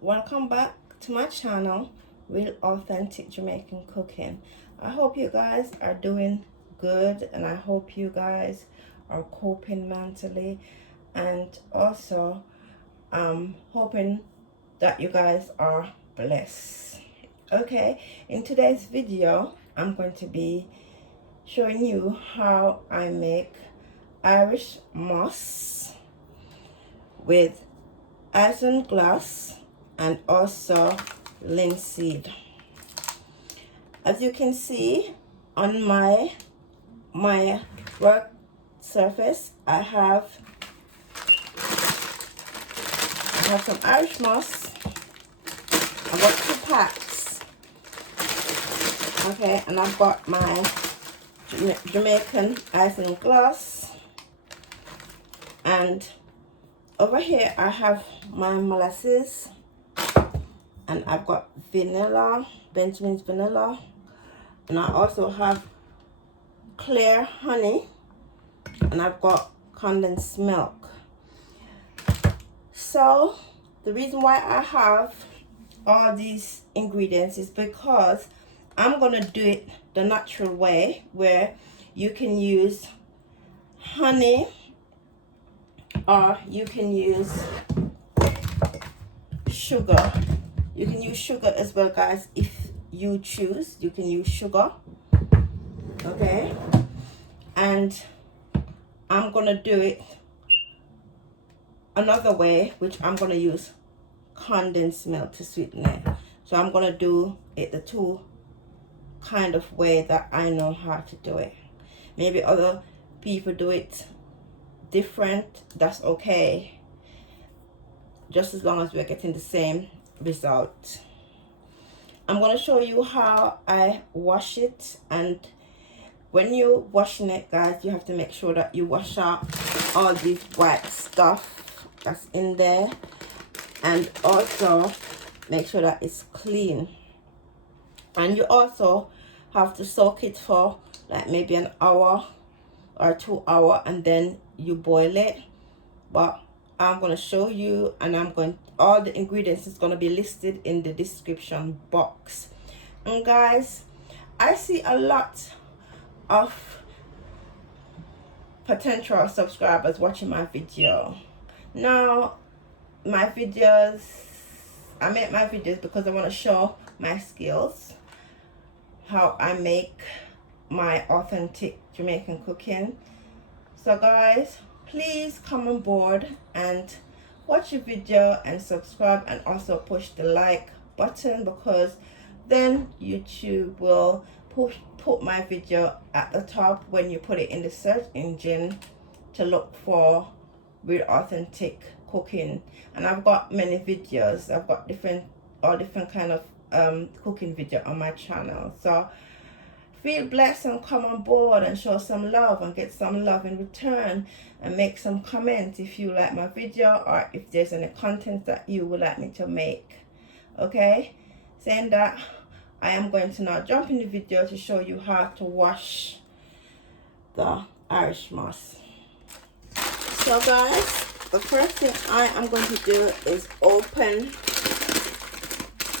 Welcome back to my channel, Real Authentic Jamaican Cooking. I hope you guys are doing good, and I hope you guys are coping mentally, and also hoping that you guys are blessed. Okay, in today's video I'm going to be showing you how I make Irish moss with isinglass and also linseed. As you can see on my work surface, I have some Irish moss. I've got 2 packs. Okay, and I've got my Jamaican isinglass, and over here I have my molasses, and I've got vanilla, Benjamin's vanilla, and I also have clear honey, and I've got condensed milk. So the reason why I have all these ingredients is because I'm gonna do it the natural way, where you can use honey or you can use sugar. You can use sugar as well, guys, if you choose. You can use sugar. Okay, and I'm gonna do it another way, which I'm gonna use condensed milk to sweeten it. So I'm gonna do it the 2 kind of way that I know how to do it. Maybe other people do it different. That's okay, just as long as we're getting the same result. I'm going to show you how I wash it, and when you're washing it, guys, you have to make sure that you wash out all this white stuff that's in there, and also make sure that it's clean. And you also have to soak it for like maybe an hour or 2 hours, and then you boil it. But I'm going to show you, and all the ingredients is going to be listed in the description box. And guys, I see a lot of potential subscribers watching my video. Now, I make my videos because I want to show my skills, how I make my authentic Jamaican cooking. So guys, please come on board and watch the video and subscribe, and also push the like button, because then YouTube will put my video at the top when you put it in the search engine to look for Real Authentic Cooking. And I've got many videos. I've got all different kind of cooking video on my channel. So feel blessed and come on board and show some love and get some love in return, and make some comments if you like my video, or if there's any content that you would like me to make. Okay, saying that, I am going to now jump in the video to show you how to wash the Irish moss. So guys, the first thing I am going to do is open.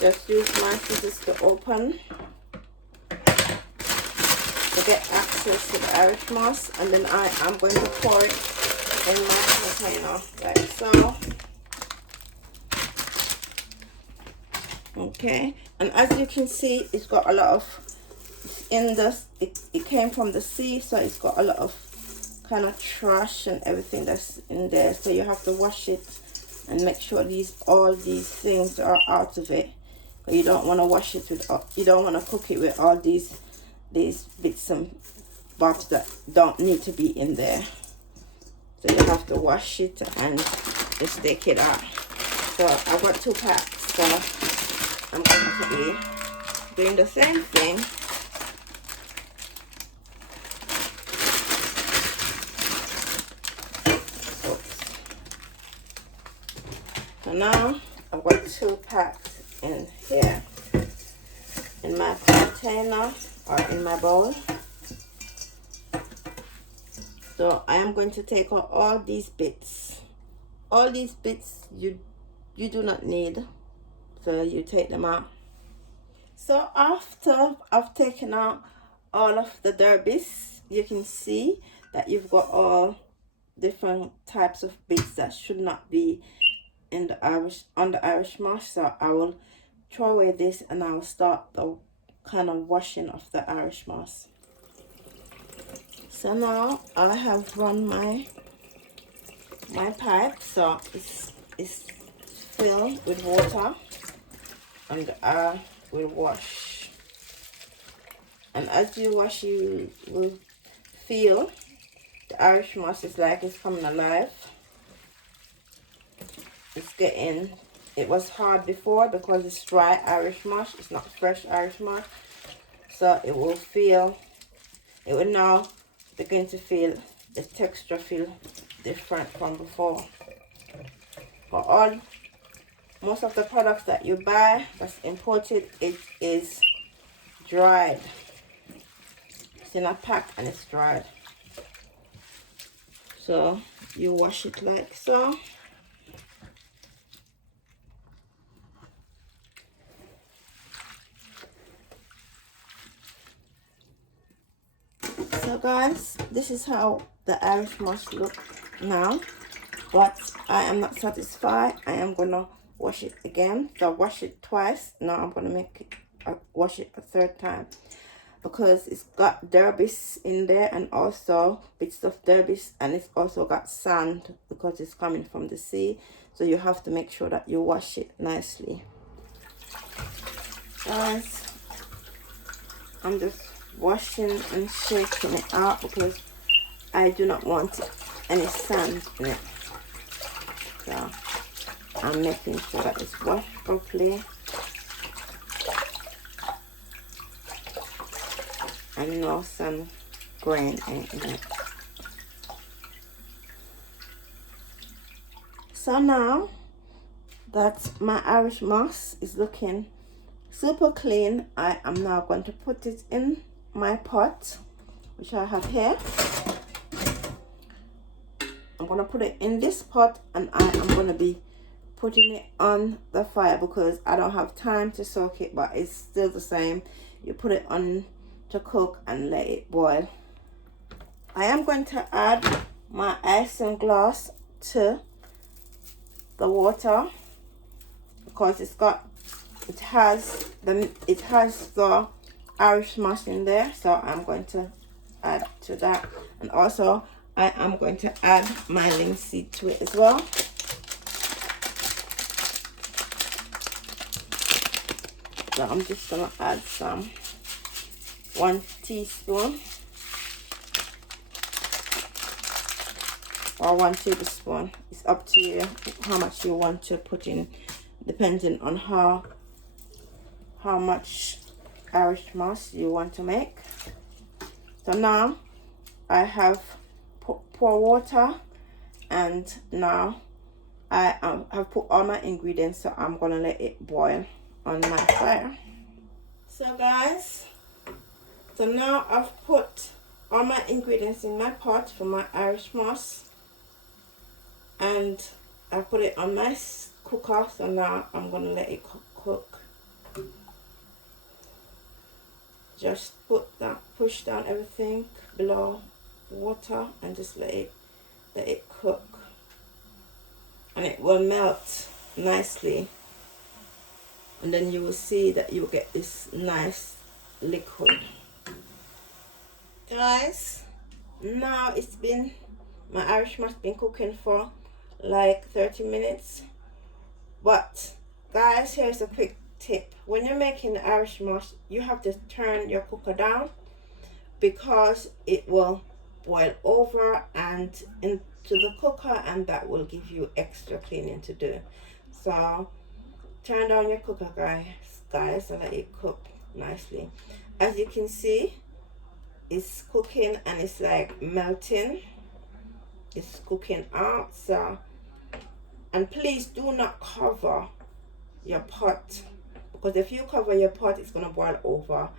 Just use my scissors to open, to get access to the Irish moss, and then I am going to pour it in my container like so. Okay, and as you can see, it's got a lot of it came from the sea, so it's got a lot of kind of trash and everything that's in there. So you have to wash it and make sure all these things are out of it. But you don't want to wash it with, you don't want to cook it with all these bits and bobs that don't need to be in there. So you have to wash it and just take it out. So I've got 2 packs, so I'm going to be doing the same thing. Oops. So now I've got 2 packs in here, in my container or in my bowl. So I am going to take out all these bits. All these bits you do not need. So you take them out. So after I've taken out all of the derbies, you can see that you've got all different types of bits that should not be in the Irish moss. So I will throw away this and I will start the kind of washing of the Irish moss. So now I have run my pipe, so it's filled with water, and I will wash. And as you wash, you will feel the Irish moss is like it's coming alive. It was hard before because it's dry Irish moss, it's not fresh Irish moss. So it will now begin to feel, the texture feel different from before. For most of the products that you buy that's imported, it is dried. It's in a pack and it's dried. So you wash it like so. So guys, this is how the Irish moss look now, but I am not satisfied. I am gonna wash it again. So I wash it twice. Now I'm gonna wash it a third time because it's got derbies in there and also bits of derbies, and it's also got sand because it's coming from the sea. So you have to make sure that you wash it nicely. Guys, I'm just washing and shaking it out because I do not want any sand in it. So I'm making sure that it's washed properly and no sand grain in it. So now that my Irish moss is looking super clean, I am now going to put it in my pot, which I have here. I'm going to put it in this pot and I am going to be putting it on the fire because I don't have time to soak it, but it's still the same. You put it on to cook and let it boil. I am going to add my isinglass to the water because it has the Irish moss in there, so I'm going to add to that. And also I am going to add my linseed to it as well. So I'm just gonna add some 1 teaspoon or 1 tablespoon. It's up to you how much you want to put in, depending on how much Irish moss you want to make. So now I have pour water, and now I have put all my ingredients, so I'm gonna let it boil on my fire. So guys, so now I've put all my ingredients in my pot for my Irish moss, and I put it on my cooker. So now I'm gonna let it cook. Just push down everything below water and just let it cook, and it will melt nicely, and then you will see that you will get this nice liquid. Guys, now my Irish moss been cooking for like 30 minutes. But guys, here's a quick tip. When you're making the Irish moss, you have to turn your cooker down because it will boil over and into the cooker, and that will give you extra cleaning to do. So turn down your cooker, guys, and let it cook nicely. As you can see, it's cooking and it's like melting. It's cooking out. So, and please do not cover your pot, because if you cover your pot, it's gonna boil over.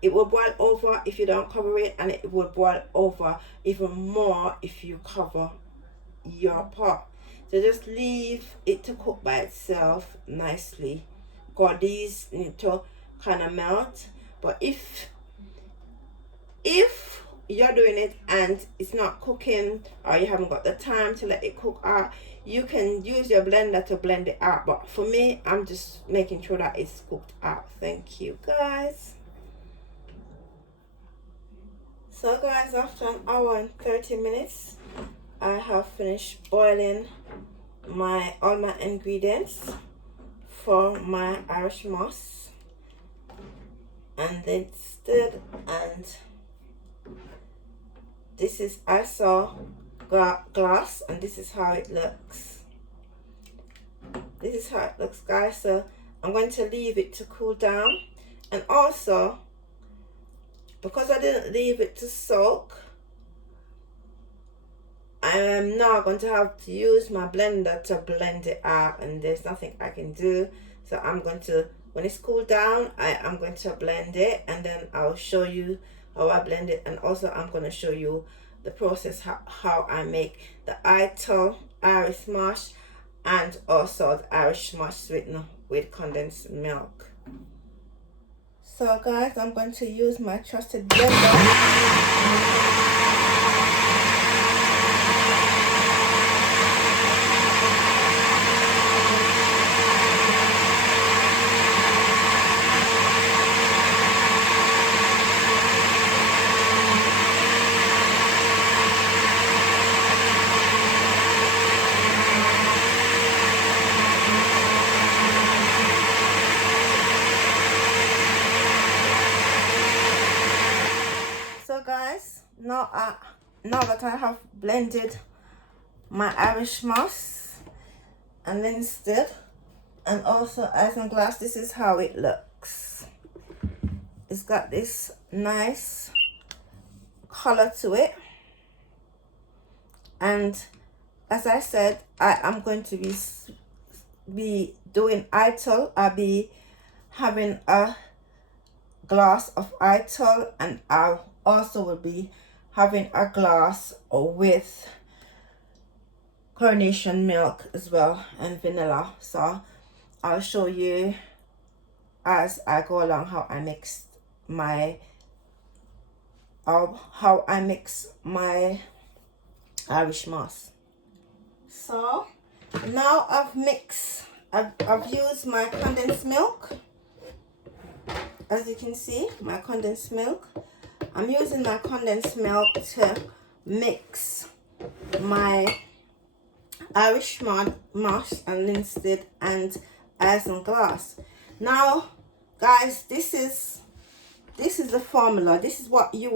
It will boil over if you don't cover it, and it will boil over even more if you cover your pot. So just leave it to cook by itself nicely, or these need to kind of melt. But if you're doing it and it's not cooking, or you haven't got the time to let it cook out, you can use your blender to blend it out. But for me, I'm just making sure that it's cooked out. Thank you guys. So guys, after an hour and 30 minutes, I have finished boiling all my ingredients for my Irish moss and linseed, and this is Isinglass, and this is how it looks. This is how it looks, guys. So I'm going to leave it to cool down, and also because I didn't leave it to soak, I am now going to have to use my blender to blend it out, and there's nothing I can do. So I'm going to, when it's cooled down, I am going to blend it, and then I'll show you how I blend it, and also I'm going to show you the process how I make the Irish mash and also the Irish mash sweetener with condensed milk. So guys, I'm going to use my trusted blender. So guys, now that I have blended my Irish moss and linseed and also isinglass, this is how it looks. It's got this nice color to it, and as I said, I am going to be doing Ital. I'll be having a glass of Ital, and I also will be having a glass with coronation milk as well and vanilla. So I'll show you as I go along how I mix my Irish moss. So now I've used my condensed milk. As you can see, my condensed milk. I'm using my condensed milk to mix my Irish moss and linseed and isinglass. Now guys, this is the formula. This is what you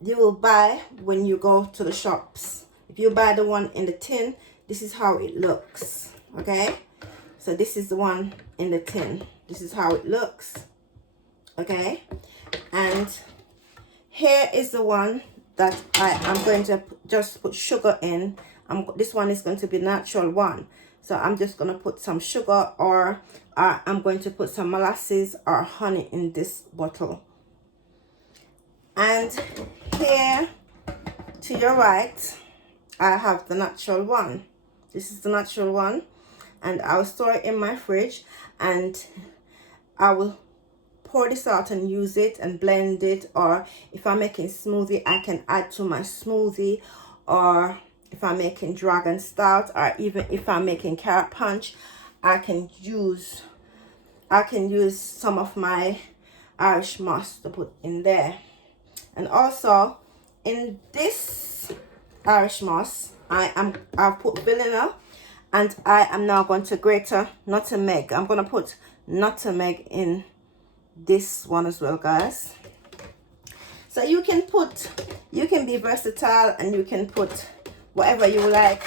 will buy when you go to the shops. If you buy the one in the tin, this is how it looks. Okay, so this is the one in the tin. This is how it looks. Okay, and here is the one that I am going to just put sugar in. This one is going to be natural one, so I'm just going to put some sugar, or I'm going to put some molasses or honey in this bottle. And here to your right, I have the natural one. This is the natural one, and I'll store it in my fridge, and I will pour this out and use it and blend it, or if I'm making smoothie, I can add to my smoothie, or if I'm making dragon stout, or even if I'm making carrot punch, I can use some of my Irish moss to put in there. And also in this Irish moss, I've put vanilla, and I am now going to grate nutmeg. I'm going to put nutmeg in this one as well, guys. So you can be versatile, and you can put whatever you like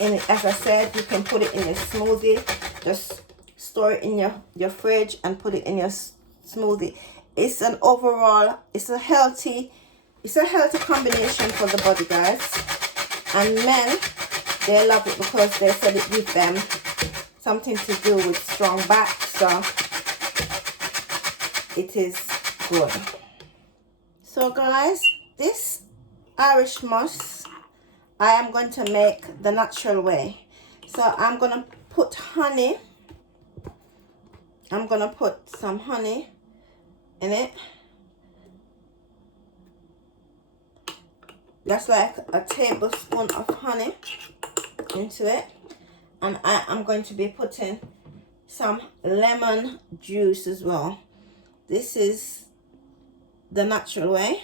in it. As I said, you can put it in your smoothie. Just store it in your fridge and put it in your smoothie. It's a healthy combination for the body, guys. And men, they love it because they said it gives them something to do with strong back. So it is good. So guys, this Irish moss I am going to make the natural way. So I'm going to put honey I'm gonna put some honey in it. That's like a tablespoon of honey into it. And I am going to be putting some lemon juice as well. This is the natural way.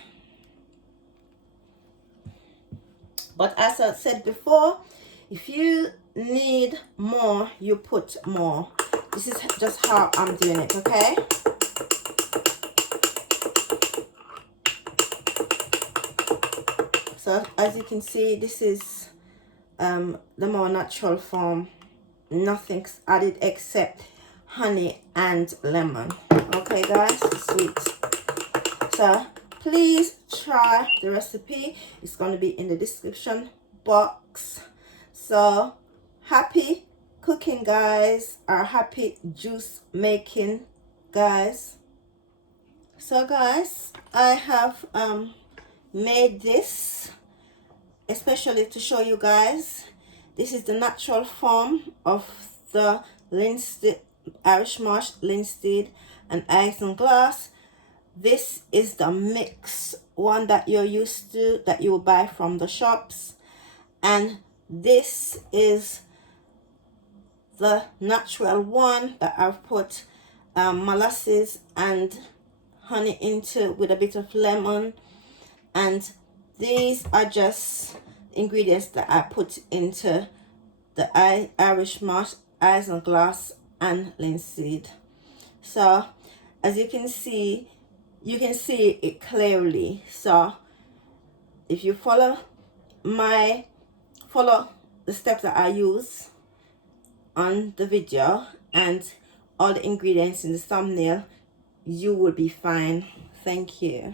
But as I said before, if you need more, you put more. This is just how I'm doing it, okay? So as you can see, this is the more natural form. Nothing's added except honey and lemon. Okay guys, sweet. So please try the recipe. It's going to be in the description box. So happy cooking guys, or happy juice making guys. So guys, I have made this especially to show you guys. This is the natural form of the linseed, Irish Marsh, linseed and isinglass. This is the mix one that you're used to, that you will buy from the shops, and this is the natural one that I've put molasses and honey into with a bit of lemon. And these are just ingredients that I put into the Irish Marsh, isinglass and linseed. So as you can see it clearly. So if you follow the steps that I use on the video and all the ingredients in the thumbnail, you will be fine. Thank you.